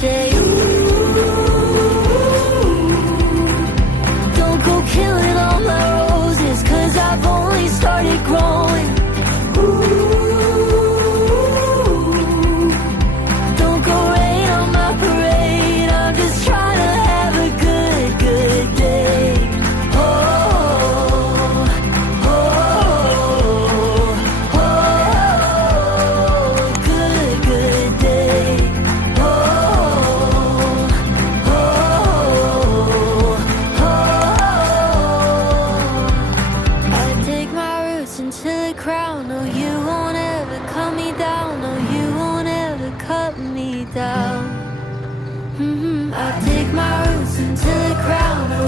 say, ooh, don't go killing all my roses, 'cause I've only started growing.